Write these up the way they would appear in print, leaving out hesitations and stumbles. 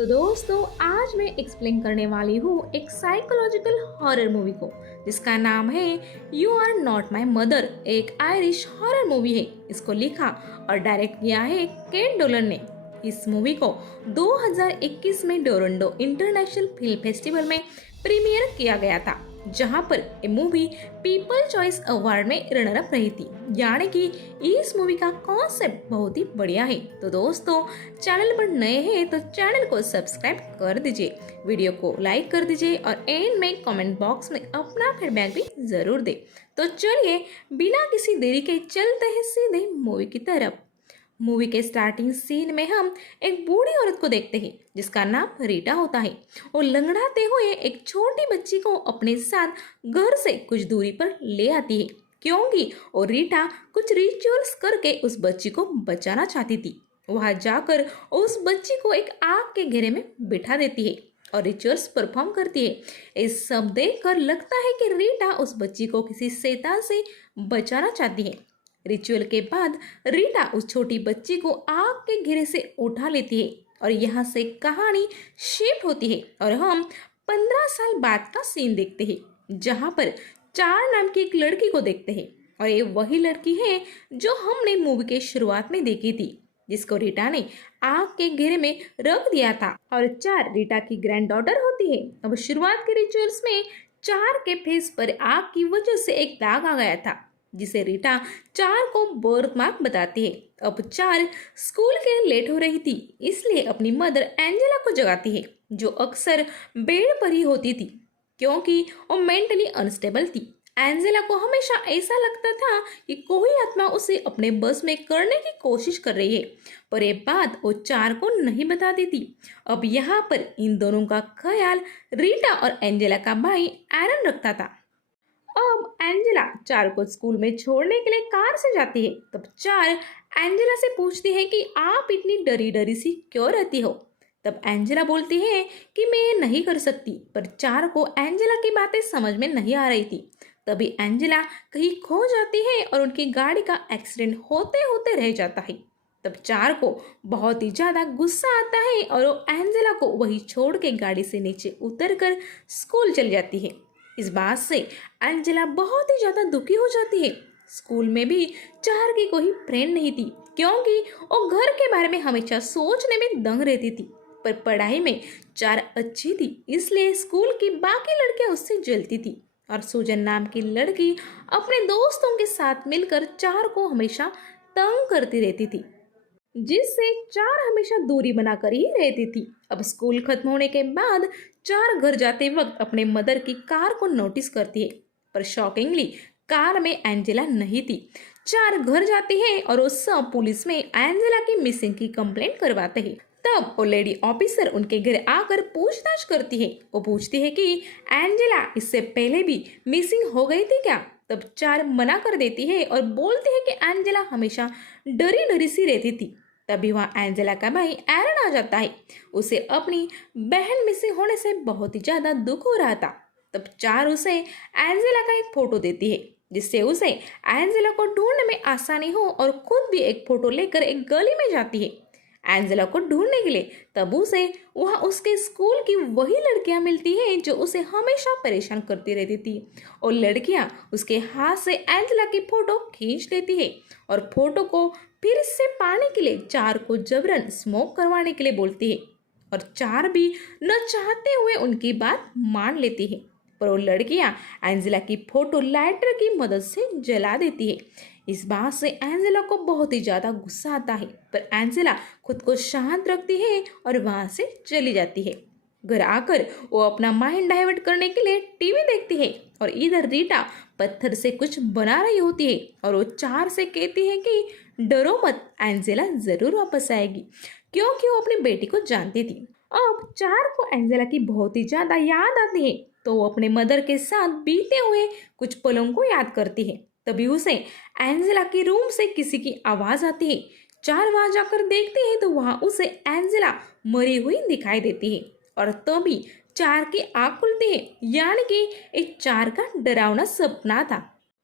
तो दोस्तों आज मैं एक्सप्लेन करने वाली हूँ एक साइकोलॉजिकल हॉरर मूवी को जिसका नाम है you are not my mother. एक आयरिश हॉरर मूवी है। इसको लिखा और डायरेक्ट किया है केट डोलन ने। इस मूवी को 2021 में टोरंटो इंटरनेशनल फिल्म फेस्टिवल में प्रीमियर किया गया था, जहां पर ये मूवी पीपल चॉइस अवार्ड में रनर अप रही थी। यानी कि इस मूवी का कॉन्सेप्ट बहुत ही बढ़िया है। तो दोस्तों चैनल पर नए हैं तो चैनल को सब्सक्राइब कर दीजिए, वीडियो को लाइक कर दीजिए और एंड में कमेंट बॉक्स में अपना फीडबैक भी जरूर दे। तो चलिए बिना किसी देरी के चलते हैं सीधे मूवी की तरफ। मूवी के स्टार्टिंग सीन में हम एक बूढ़ी औरत को देखते हैं जिसका नाम रीटा होता है। वो लंगड़ाते हुए एक छोटी बच्ची को अपने साथ घर से कुछ दूरी पर ले आती है, क्योंकि वो रीटा कुछ रिचुअल्स करके उस बच्ची को बचाना चाहती थी। वहां जाकर उस बच्ची को एक आग के घेरे में बिठा देती है और रिचुअल्स परफॉर्म करती है। ये सब देखकर लगता है कि रीटा उस बच्ची को किसी शैतान से बचाना चाहती है। रिचुअल के बाद रीटा उस छोटी बच्ची को आग के घेरे से उठा लेती है और यहाँ से कहानी शिफ्ट होती है और हम 15 साल बाद का सीन देखते हैं, जहाँ पर चार नाम की एक लड़की को देखते हैं। और ये वही लड़की है जो हमने मूवी के शुरुआत में देखी थी, जिसको रीटा ने आग के घेरे में रख दिया था। और चार रीटा की ग्रैंड डॉटर होती है। अब शुरुआत के रिचुअल्स में चार के फेस पर आग की वजह से एक दाग आ गया था, जिसे रीटा चार को बर्थ मार्क बताती है। अब चार स्कूल के लिए लेट हो रही थी, इसलिए अपनी मदर एंजेला को जगाती है, जो अक्सर बेड पर ही होती थी क्योंकि वो मेंटली अनस्टेबल थी। एंजेला को हमेशा ऐसा लगता था कि कोई आत्मा उसे अपने बस में करने की कोशिश कर रही है, पर ये बात वो चार को नहीं बताती थी। अब यहाँ पर इन दोनों का ख्याल रीटा और एंजेला का भाई एरन रखता था। अब एंजेला चार को स्कूल में छोड़ने के लिए कार से जाती है। तब चार एंजेला से पूछती है कि आप इतनी डरी डरी सी क्यों रहती हो। तब एंजेला बोलती है कि मैं ये नहीं कर सकती, पर चार को एंजेला की बातें समझ में नहीं आ रही थी। तभी एंजेला कहीं खो जाती है और उनकी गाड़ी का एक्सीडेंट होते होते रह जाता है। तब चार को बहुत ही ज्यादा गुस्सा आता है और वो एंजेला को वही छोड़ के गाड़ी से नीचे उतरकर स्कूल चली जाती है। इस बात से एंजेला बहुत ही ज्यादा दुखी हो जाती है। स्कूल में भी चार की कोई फ्रेंड नहीं थी, क्योंकि वो घर के बारे में हमेशा सोचने में दंग रहती थी, पर पढ़ाई में चार अच्छी थी, इसलिए स्कूल की बाकी लड़कियां उससे जलती थी। और सुजन नाम की लड़की अपने दोस्तों के साथ मिलकर चार को हमेशा तंग करती रहती थी, जिससे चार हमेशा दूरी बनाकर ही रहती थी। अब स्कूल खत्म होने के बाद चार घर जाते वक्त अपने मदर की कार को नोटिस करती है, पर शॉकिंगली कार में एंजेला नहीं थी। चार घर जाती है और वो सब पुलिस में एंजेला की मिसिंग की कंप्लेंट करवाते हैं। तब वो लेडी ऑफिसर उनके घर आकर पूछताछ करती है। वो पूछती है कि एंजेला इससे पहले भी मिसिंग हो गई थी क्या। तब चार मना कर देती है और बोलती है कि एंजेला हमेशा डरी डरी सी रहती थी। तभी वहाँ एंजेला का भाई एरन आ जाता है। उसे अपनी बहन मिसिंग होने से बहुत ही ज्यादा दुख हो रहा था। तब चार उसे एंजेला का एक फोटो देती है, जिससे उसे एंजेला को ढूंढने में आसानी हो और खुद भी एक फोटो लेकर एक गली में जाती है एंजेला को ढूंढने के लिए। तब उसे वहाँ उसके स्कूल की वही लड़कियां मिलती हैं जो उसे हमेशा परेशान करती रहती थी। और लड़कियां उसके हाथ से एंजेला की फोटो खींच लेती है और फोटो को फिर से पाने के लिए चार को जबरन स्मोक करवाने के लिए बोलती है। और चार भी न चाहते हुए उनकी बात मान लेती है, पर वो लड़कियां एंजेला की फोटो लाइटर की मदद से जला देती है। इस बात से एंजेला को बहुत ही ज्यादा गुस्सा आता है, पर एंजेला खुद को शांत रखती है और वहां से चली जाती है। घर आकर वो अपना माइंड डाइवर्ट करने के लिए टीवी देखती है और इधर रीटा पत्थर से कुछ बना रही होती है और वो चार से कहती है कि डरो मत, एंजेला जरूर वापस आएगी, क्योंकि वो अपनी बेटी को जानती थी। अब चार को एंजेला की बहुत ही ज्यादा याद आती है, तो वो अपने मदर के साथ बीते हुए कुछ पलों को याद करती है। तभी उसे एंजेला के रूम से किसी की आवाज आती है। चार वहां जाकर देखती है तो वहां उसे एंजेला मरी हुई दिखाई देती है और तभी चार की आंख खुलती है, यानी कि एक चार का डरावना सपना था।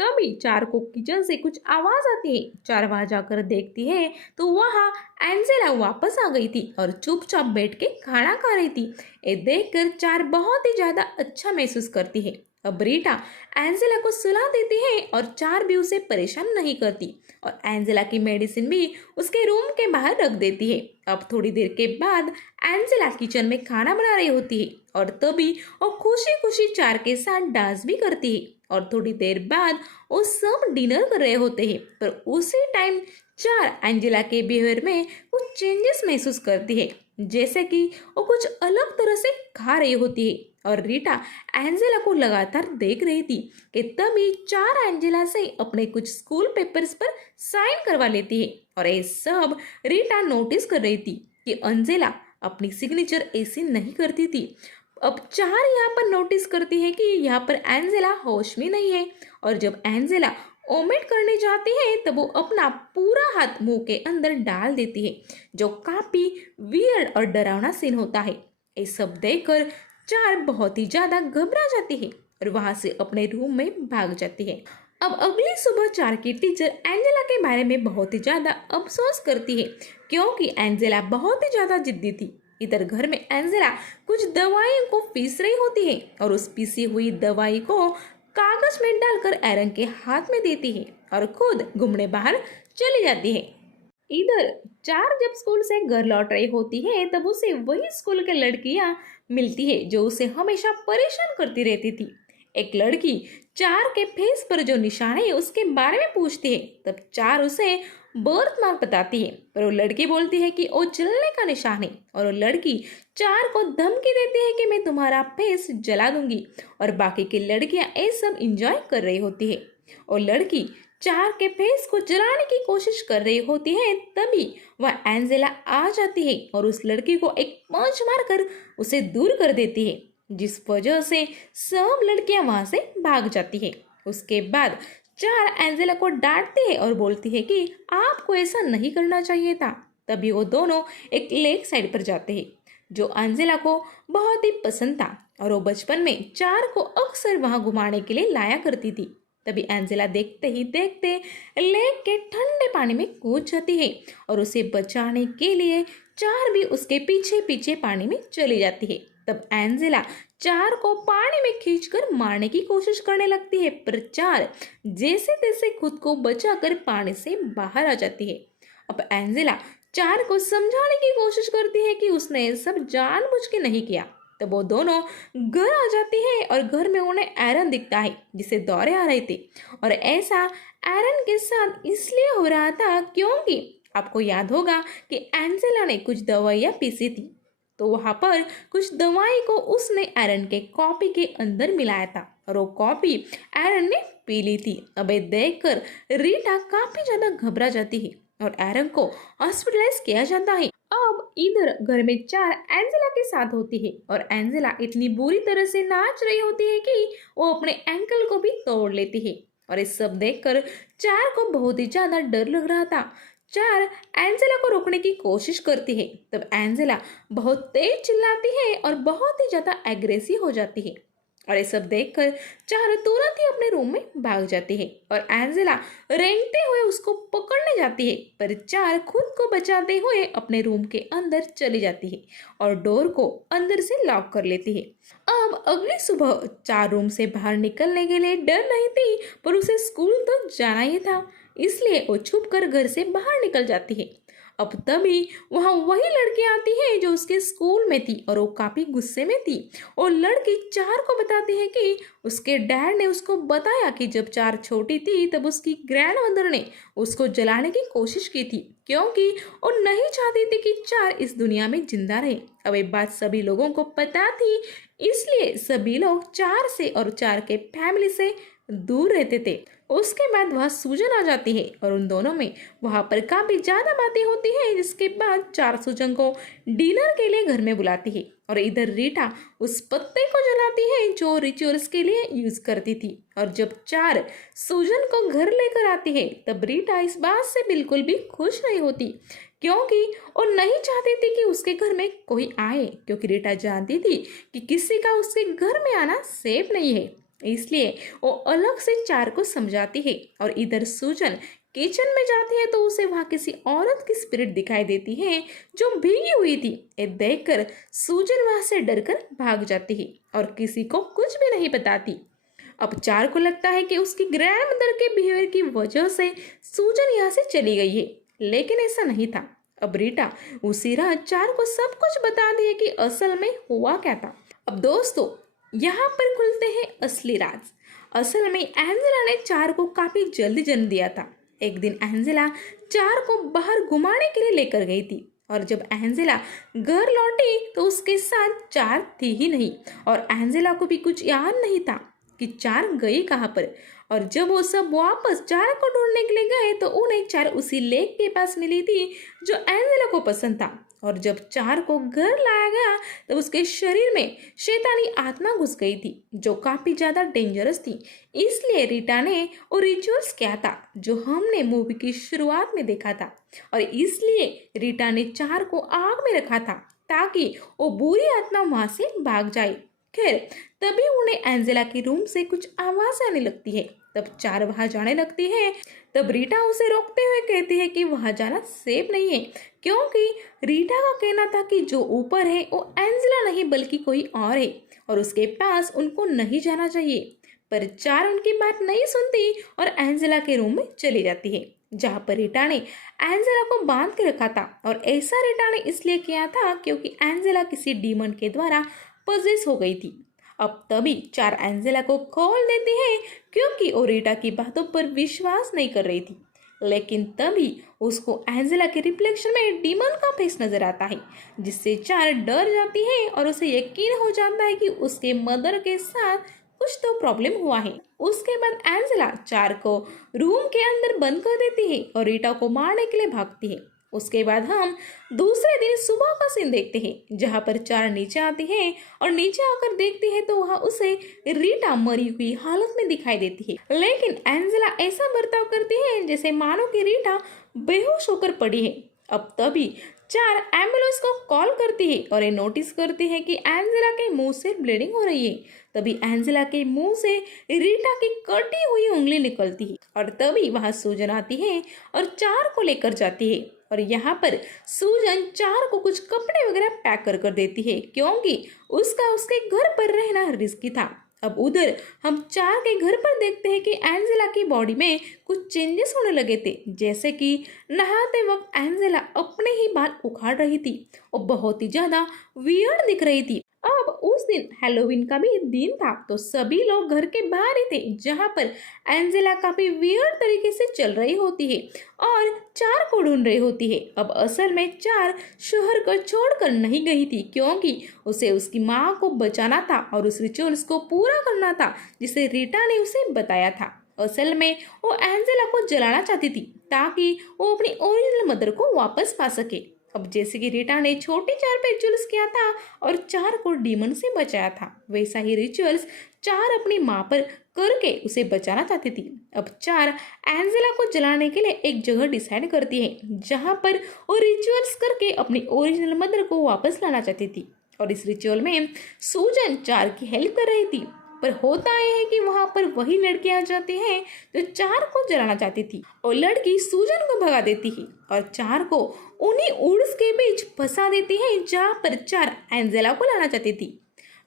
तभी चार को किचन से कुछ आवाज आती है। चार वहां जाकर देखती है तो वहां एंजेला वापस आ गई थी और चुपचाप बैठ के खाना खा रही थी। ये देखकर चार बहुत ही ज्यादा अच्छा महसूस करती है। अब रीटा एंजेला को सुला देती है और चार भी उसे परेशान नहीं करती और एंजेला की मेडिसिन भी उसके रूम के बाहर रख देती है। अब थोड़ी देर के बाद एंजेला किचन में खाना बना रही होती है और तभी वो खुशी खुशी चार के साथ डांस भी करती है और थोड़ी देर बाद वो सब डिनर कर रहे होते हैं। पर उसी टाइम चार एंजेला के बिहेवियर में कुछ चेंजेस महसूस करती है, जैसे कि वो कुछ अलग तरह से खा रही होती है और रीटा एंजेला को लगातार देख रही थी कि तभी चार एंजेला से अपने कुछ स्कूल पेपर्स पर साइन करवा लेती है और ये सब रीटा नोटिस कर रही थी कि एंजेला अपनी सिग्नेचर ऐसी नहीं करती थी। अब चार यहाँ पर नोटिस करती है कि यहाँ पर एंजेला होश में नहीं है और जब एंजेला ओमिट करने जाती है तब वो अपना पूरा हाथ मुंह के अंदर डाल देती है, जो काफी वियर्ड और डरावना सीन होता है। ये सब देखकर चार बहुत ही ज्यादा घबरा जाती है और वहां से अपने रूम में भाग जाती है। अब अगली सुबह चार की टीचर एंजेला के बारे में बहुत ही ज्यादा अफसोस करती है, क्योंकि एंजेला बहुत ही ज्यादा जिद्दी थी। इधर घर में एंजेला कुछ दवाइयों को पीस रही होती है और उस पीसी हुई दवाई को कागज में डालकर एरन के हाथ में देती है और खुद घूमने बाहर चली जाती है। इधर चार जब स्कूल से घर लौट रही होती है तब उसे वही स्कूल के लड़कियां मिलती है जो उसे हमेशा परेशान करती रहती थी। एक लड़की चार के फेस पर जो निशान है उसके बारे में पूछती है। तब चार उसे बर्थ मार्क बताती है, पर वो लड़की बोलती है कि वो जलने का निशान है और वो लड़की चार को धमकी देती है कि मैं तुम्हारा फेस जला दूंगी और बाकी की लड़कियां ये सब एंजॉय कर रही होती है और लड़की चार के फेस को जलाने की कोशिश कर रही होती है। तभी वह एंजेला आ जाती है और उस लड़की को एक पंच मारकर उसे दूर कर देती है, जिस वजह से सब लड़कियां वहां से भाग जाती है। उसके बाद चार एंजेला को डांटती है और बोलती है कि आपको ऐसा नहीं करना चाहिए था। तभी वो दोनों एक लेक साइड पर जाते हैं, जो एंजेला को बहुत ही पसंद था और वो बचपन में चार को अक्सर वहां घुमाने के लिए लाया करती थी। तभी एंजेला देखते ही देखते लेक के ठंडे पानी में कूद जाती है और उसे बचाने के लिए चार भी उसके पीछे पीछे पानी में चली जाती है। तब एंजेला चार को पानी में खींचकर मारने की कोशिश करने लगती है, पर चार जैसे तैसे खुद को बचाकर पानी से बाहर आ जाती है। अब एंजेला चार को समझाने की कोशिश करती है कि उसने ये सब जानबूझ के नहीं किया। तब वो दोनों घर आ जाती है और घर में उन्हें एरन दिखता है, जिसे दौरे आ रहे थे और ऐसा एरन के साथ इसलिए हो रहा था क्योंकि आपको याद होगा कि एंजेला ने कुछ दवाइयाँ पीसी थी, तो वहाँ पर कुछ दवाई को उसने एरन के कॉपी के अंदर मिलाया था और वो कॉपी एरन ने पी ली थी। अब ये देखकर रीटा काफी ज्यादा घबरा जाती है और एरन को हॉस्पिटलाइज किया जाता है। अब इधर घर में चार एंजेला के साथ होती है और एंजेला इतनी बुरी तरह से नाच रही होती है कि वो अपने एंकल को भी तोड़ लेती है और ये सब देखकर चार को बहुत ही ज्यादा डर लग रहा था। चार एंजेला को रोकने की कोशिश करती है, तब एंजेला बहुत तेज चिल्लाती है और बहुत ही ज्यादा एग्रेसिव हो जाती है और ये सब देखकर चार तुरंत ही अपने रूम में भाग जाती है और एंजेला रेंगते हुए उसको पकड़ने जाती है, पर चार खुद को बचाते हुए अपने रूम के अंदर चली जाती है और डोर को अंदर से लॉक कर लेती है। अब अगली सुबह चार रूम से बाहर निकलने के लिए डर रही थी, पर उसे स्कूल तो जाना ही था, इसलिए वो छुप कर घर से बाहर निकल जाती है। अब तभी वहाँ वही लड़की आती है जो उसके स्कूल में थी और वो काफी गुस्से में थी और लड़की चार को बताती है कि उसके डैड ने उसको बताया कि जब चार छोटी थी तब उसकी ग्रैंडमदर ने उसको जलाने की कोशिश की थी, क्योंकि वो नहीं चाहती थी कि चार इस दुनिया में जिंदा रहे। अब ये बात सभी लोगों को पता थी, इसलिए सभी लोग चार से और चार के फैमिली से दूर रहते थे। उसके बाद वह सूजन आ जाती है और उन दोनों में वहां पर काफी ज्यादा बातें होती है, जिसके बाद चार सूजन को डिनर के लिए घर में बुलाती है और इधर रीटा उस पत्ते को जलाती है जो रिचुअल्स के लिए यूज करती थी। और जब चार सूजन को घर लेकर आती है तब रीटा इस बात से बिल्कुल भी खुश नहीं होती, क्योंकि वो नहीं चाहती थी कि उसके घर में कोई आए, क्योंकि रीटा जानती थी कि किसी का उसके घर में आना सेफ नहीं है। इसलिए वो अलग से चार को समझाती है और इधर सूजन किचन में जाती है तो उसे वहां किसी औरत की स्पिरिट दिखाई देती है जो भीगी हुई थी। ये देखकर सूजन वहां से डरकर भाग जाती है और किसी को कुछ भी नहीं बताती। अब चार को लगता है कि उसकी ग्रैंड मदर के बिहेवियर की वजह से सूजन यहाँ से चली गई है, लेकिन ऐसा नहीं था। अब रीटा उसी रात चार को सब कुछ बता दी है कि असल में हुआ क्या था। अब दोस्तों, यहाँ पर खुलते हैं असली राज। असल में एंजेला ने चार को काफी जल्दी जन्म दिया था। एक दिन एंजेला चार को बाहर घुमाने के लिए लेकर गई थी और जब एंजेला घर लौटी तो उसके साथ चार थी ही नहीं और एंजेला को भी कुछ याद नहीं था कि चार गई कहाँ पर। और जब वो सब वापस चार को ढूंढने के लिए गए तो उन्हें चार उसी लेक के पास मिली थी जो एंजेला को पसंद था। और जब चार को घर लाया गया तो उसके शरीर में शैतानी आत्मा घुस गई थी जो काफी ज्यादा डेंजरस थी। इसलिए रीटा ने वो रिचुअल्स किया था जो हमने मूवी की शुरुआत में देखा था और इसलिए रीटा ने चार को आग में रखा था ताकि वो बुरी आत्मा वहां से भाग जाए। खैर, तभी उन्हें एंजेला के रूम से कुछ आवाज आने लगती है। तब चार वहां जाने लगती है। तब रीटा उसे रोकते हुए कहती है कि वहां जाना सेफ नहीं है क्योंकि रीटा का कहना था कि जो ऊपर है वो एंजेला नहीं बल्कि कोई और है और उसके पास उनको नहीं जाना चाहिए। पर चार उनकी बात नहीं सुनती और एंजेला के रूम में चली जाती है जहाँ पर रीटा ने एंजेला को बांध के रखा था। और ऐसा रीटा ने इसलिए किया था क्योंकि एंजेला किसी डीमन के द्वारा पजेस हो गई थी। अब तभी चार एंजेला को खोल देती है क्योंकि वो रीटा की बातों पर विश्वास नहीं कर रही थी। लेकिन तभी उसको एंजेला के रिफ्लेक्शन में डीमन का फेस नजर आता है जिससे चार डर जाती है और उसे यकीन हो जाता है कि उसके मदर के साथ कुछ तो प्रॉब्लम हुआ है। उसके बाद एंजेला चार को रूम के अंदर बंद कर देती है और रीटा को मारने के लिए भागती है। उसके बाद हम दूसरे दिन सुबह का सीन देखते हैं जहाँ पर चार नीचे आती है और नीचे आकर देखती है तो वहाँ उसे रीटा मरी हुई हालत में दिखाई देती है। लेकिन एंजेला ऐसा बर्ताव करती है जैसे मानो कि रीटा बेहोश होकर पड़ी है। अब तभी चार एम्बुलेंस को कॉल करती है और ये नोटिस करती है कि एंजेला के मुंह से ब्लीडिंग हो रही है। तभी एंजेला के मुंह से रीटा की कटी हुई उंगली निकलती है और तभी वहां सूजन आती है और चार को लेकर जाती है। और यहाँ पर सूजन चार को कुछ कपड़े वगैरह पैक कर देती है क्योंकि उसका उसके घर पर रहना रिस्की था। अब उधर हम चार के घर पर देखते हैं कि एंजेला की बॉडी में कुछ चेंजेस होने लगे थे, जैसे कि नहाते वक्त एंजेला अपने ही बाल उखाड़ रही थी और बहुत ही ज्यादा वियर्ड दिख रही थी। अब उस दिन हैलोवीन का भी दिन था तो सभी लोग घर के बाहर ही थे जहाँ पर एंजेला काफी वियर्ड तरीके से चल रही होती है और चार को ढूंढ रही होती है। अब असल में चार शहर को छोड़कर नहीं गई थी क्योंकि उसे उसकी माँ को बचाना था और उस रिचुअल्स को पूरा करना था जिसे रीटा ने उसे बताया था। असल में वो एंजेला को जलाना चाहती थी ताकि वो अपनी ओरिजिनल मदर को वापस पा सके। अब जैसे कि रीटा ने छोटी चार पे रिचुअल्स किया था और चार को डीमन से बचाया था, वैसा ही रिचुअल्स चार अपनी माँ पर करके उसे बचाना चाहती थी। अब चार एंजेला को जलाने के लिए एक जगह डिसाइड करती है जहाँ पर वो रिचुअल्स करके अपनी ओरिजिनल मदर को वापस लाना चाहती थी। और इस रिचुअल में सूजन चार की हेल्प कर रही थी। पर होता यह है कि वहां पर वही लड़की आ जाती है जो चार को जलाना चाहती थी और लड़की सूजन को भगा देती है और चार को उन्हीं उड़स के बीच फंसा देती है जहाँ पर चार एंजेला को लाना चाहती थी।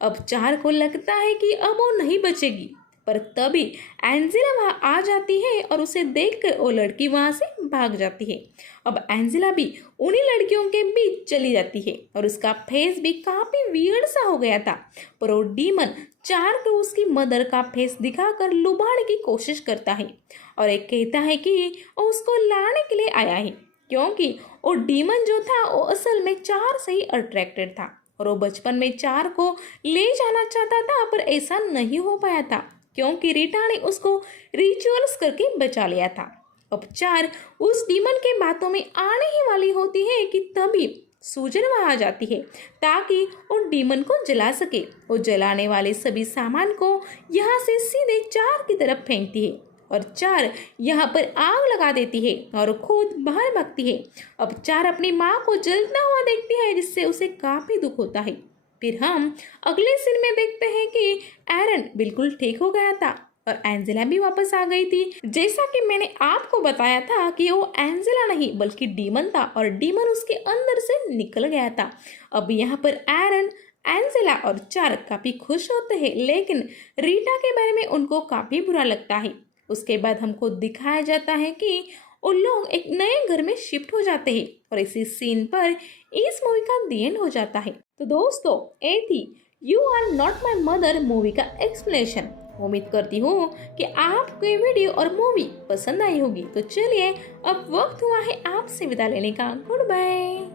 अब चार को लगता है कि अब वो नहीं बचेगी, पर तभी एंजेला वहां आ जाती है और उसे देखकर वो लड़की वहां से भाग जाती है। अब एंजेला भी उन्हीं लड़कियों के बीच चली जाती है और उसका फेस भी काफी वियर्ड सा हो गया था। पर वो डीमन चार को उसकी मदर का फेस दिखाकर लुभाने की कोशिश करता है और एक कहता है कि वो उसको लाने के लिए आया है क्योंकि वो डीमन जो था वो असल में चार से ही अट्रैक्टेड था और वो बचपन में चार को ले जाना चाहता था पर ऐसा नहीं हो पाया था क्योंकि रीटा ने उसको रिचुअल्स करके बचा लिया था। अब चार उस डीमन के बातों में आने ही वाली होती है कि तभी सूजन वहां आ जाती है ताकि वो डीमन को जला सके। वो जलाने वाले सभी सामान को यहाँ से सीधे चार की तरफ फेंकती है और चार यहाँ पर आग लगा देती है और खुद बाहर भागती है। अब चार अपनी माँ को जलता हुआ देखती है जिससे उसे काफी दुख होता है। फिर हम अगले सीन में देखते हैं कि एरन बिल्कुल ठीक हो गया था और एंजेला भी वापस आ गई थी। जैसा कि मैंने आपको बताया था कि वो एंजेला नहीं बल्कि डीमन था और डीमन उसके अंदर से निकल गया था। अब यहाँ पर एरन, एंजेला और चार्क काफी खुश होते हैं, लेकिन रीटा के बारे में उनको काफी बुरा लगता है। उसके बाद हमको दिखाया जाता है कि उन लोग एक नए घर में शिफ्ट हो जाते हैं और इसी सीन पर इस मूवी का दी एंड हो जाता है। तो दोस्तों, ये थी you are not my mother movie का एक्सप्लेनेशन। उम्मीद करती हूँ कि आपको ये वीडियो और मूवी पसंद आई होगी। तो चलिए, अब वक्त हुआ है आपसे विदा लेने का। Good bye.